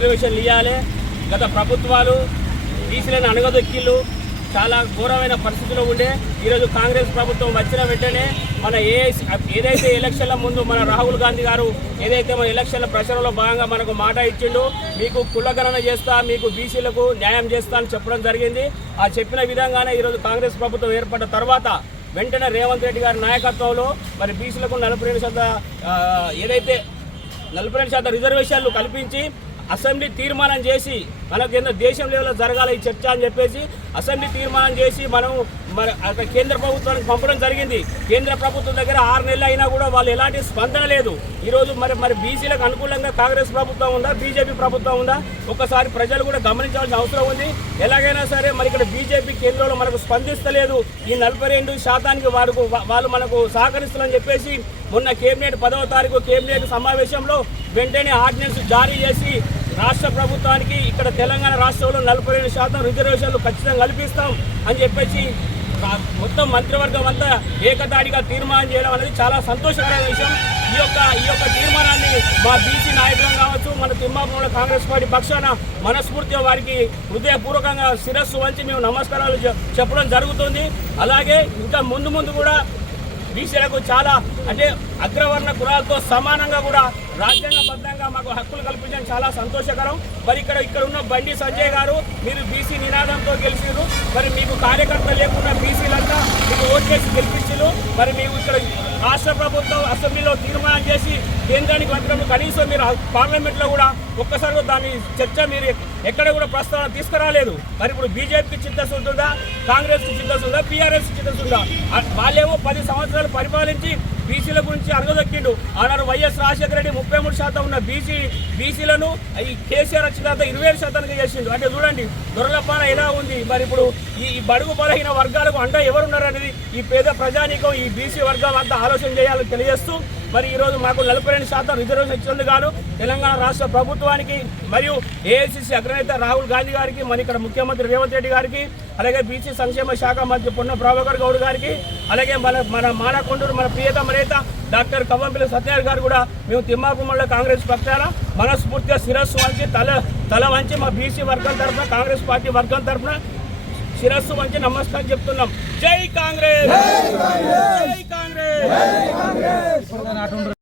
రిజర్వేషన్లు ఇవ్వాలి. గత ప్రభుత్వాలు బీసీలను అణగదొక్కిళ్ళు చాలా ఘోరమైన పరిస్థితిలో ఉండే. ఈరోజు కాంగ్రెస్ ప్రభుత్వం వచ్చిన వెంటనే మన ఏదైతే ఎలక్షన్ల ముందు మన రాహుల్ గాంధీ గారు ఏదైతే మన ఎలక్షన్ల ప్రచారంలో భాగంగా మనకు మాట ఇచ్చిండు, మీకు కులగణన చేస్తా, మీకు బీసీలకు న్యాయం చేస్తా అని చెప్పడం జరిగింది. ఆ చెప్పిన విధంగానే ఈరోజు కాంగ్రెస్ ప్రభుత్వం ఏర్పడ్డ తర్వాత వెంటనే రేవంత్ రెడ్డి గారి నాయకత్వంలో మరి బీసీలకు 42% ఏదైతే 42% రిజర్వేషన్లు కల్పించి అసెంబ్లీ తీర్మానం చేసి మనకు దేశం లెవెల్లో జరగాలి ఈ చర్చ అని చెప్పేసి అసెంబ్లీ తీర్మానం చేసి మనం మరి కేంద్ర ప్రభుత్వానికి పంపడం జరిగింది. కేంద్ర ప్రభుత్వం దగ్గర 6 నెలలు అయినా కూడా వాళ్ళు ఎలాంటి స్పందన లేదు. ఈరోజు మరి బీసీలకు అనుకూలంగా కాంగ్రెస్ ప్రభుత్వం ఉందా, బీజేపీ ప్రభుత్వం ఉందా, ఒక్కసారి ప్రజలు కూడా గమనించాల్సిన అవసరం ఉంది. ఎలాగైనా సరే మరి ఇక్కడ బీజేపీ కేంద్రంలో మనకు స్పందిస్తలేదు. ఈ 42% వాళ్ళు మనకు సహకరిస్తారని చెప్పేసి మొన్న కేబినెట్ 10వ తారీఖు కేబినెట్ సమావేశంలో వెంటనే ఆర్డినెన్స్ జారీ చేసి రాష్ట్ర ప్రభుత్వానికి ఇక్కడ తెలంగాణ రాష్ట్రంలో 42% రిజర్వేషన్లు ఖచ్చితంగా కల్పిస్తాం అని చెప్పేసి మొత్తం మంత్రివర్గం అంతా ఏకతాటిగా తీర్మానం చేయడం అనేది చాలా సంతోషకరమైన విషయం. ఈ యొక్క తీర్మానాన్ని మా బీసీ నాయకులు కావచ్చు, మన తిమ్మాపురంలో కాంగ్రెస్ పార్టీ పక్షాన మనస్ఫూర్తిగా వారికి హృదయపూర్వకంగా శిరస్సు వంచి మేము నమస్కారాలు చెప్పడం జరుగుతుంది. అలాగే ఇంకా ముందు కూడా బీసీలకు చాలా అంటే అగ్రవర్ణ కులాలతో సమానంగా కూడా రాజ్యాంగబద్ధంగా మాకు హక్కులు కల్పించడం చాలా సంతోషకరం. మరి ఇక్కడ ఉన్న బండి సంజయ్ గారు మీరు బీసీ నినాదంతో గెలిచిరు, మరి మీకు కార్యకర్త లేకుండా బీసీలంతా మీకు ఓట్లేసి గెలిపించారు. మరి మేము ఇక్కడ రాష్ట్ర ప్రభుత్వం అసెంబ్లీలో తీర్మానం చేసి కేంద్రానికి పంపడం కనీసం మీరు పార్లమెంట్లో కూడా ఒక్కసారి దాని చర్చ మీరు ఎక్కడ కూడా ప్రస్తావన తీసుకురాలేదు. మరి ఇప్పుడు బీజేపీకి చిత్తశుద్ధి ఉందా, కాంగ్రెస్కి చిత్తశుద్ధి ఉందా, టీఆర్ఎస్కి చిత్తశుద్ధి ఉందా? వాళ్ళేమో 10 సంవత్సరాలు పరిపాలించి బీసీల గురించి అరగదొక్కిండు. ఆనాడు వైఎస్ రాజశేఖర రెడ్డి 33% ఉన్న బీసీలను ఈ కేసీఆర్ వచ్చిన తర్వాత 27% చేసిండు. అంటే చూడండి దొరలపాన ఎలా ఉంది. మరి ఇప్పుడు ఈ బడుగు బలహీన వర్గాలకు అండ ఎవరున్నారనేది ఈ పేద ప్రజానీకం ఈ బీసీ వర్గం అంతా ఆలోచన చేయాలని తెలియజేస్తూ మరి ఈరోజు మాకు 42% రిజర్వేషన్ ఇచ్చినందుకు గాను తెలంగాణ రాష్ట్ర ప్రభుత్వానికి మరియు ఏఐసీసీ అగ్రనేత రాహుల్ గాంధీ గారికి, మరి ఇక్కడ ముఖ్యమంత్రి రేవంత్ రెడ్డి గారికి, అలాగే బీసీ సంక్షేమ శాఖ మంత్రి పొన్న ప్రభాకర్ గౌడ్ గారికి, అలాగే మన మానకొండూరు మన ప్రియతమ నేత డాక్టర్ కవ్వంపల్లి సత్యనారాయణ గారు కూడా మేము తిమ్మాపురంలో కాంగ్రెస్ పక్షాన మనస్ఫూర్తిగా శిరస్సు వంచి తల వంచి మా బీసీ వర్గం తరఫున కాంగ్రెస్ పార్టీ వర్గం తరఫున శిరస్సు వంచి నమస్కారం చెప్తున్నాం. జై కాంగ్రెస్, జై కాంగ్రెస్.